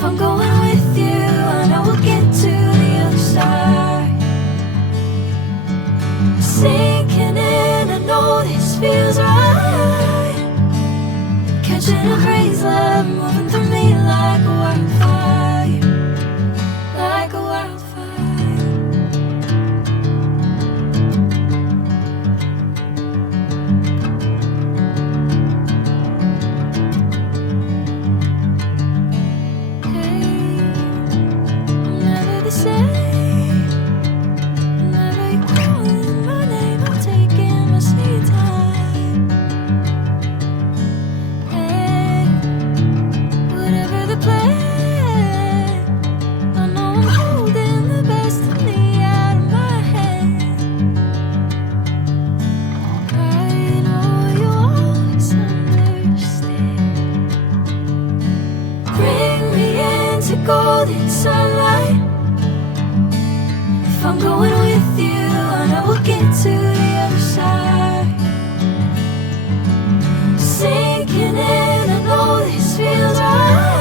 If I'm going with you, I know we'll get to the other side. Sinking in, I know this feels right. Catching a breeze, love moving through me like a wildfire, like a wildfire. Golden sunlight. If I'm going with you, I know we'll get to the other side. Sinking in, I know this feels right.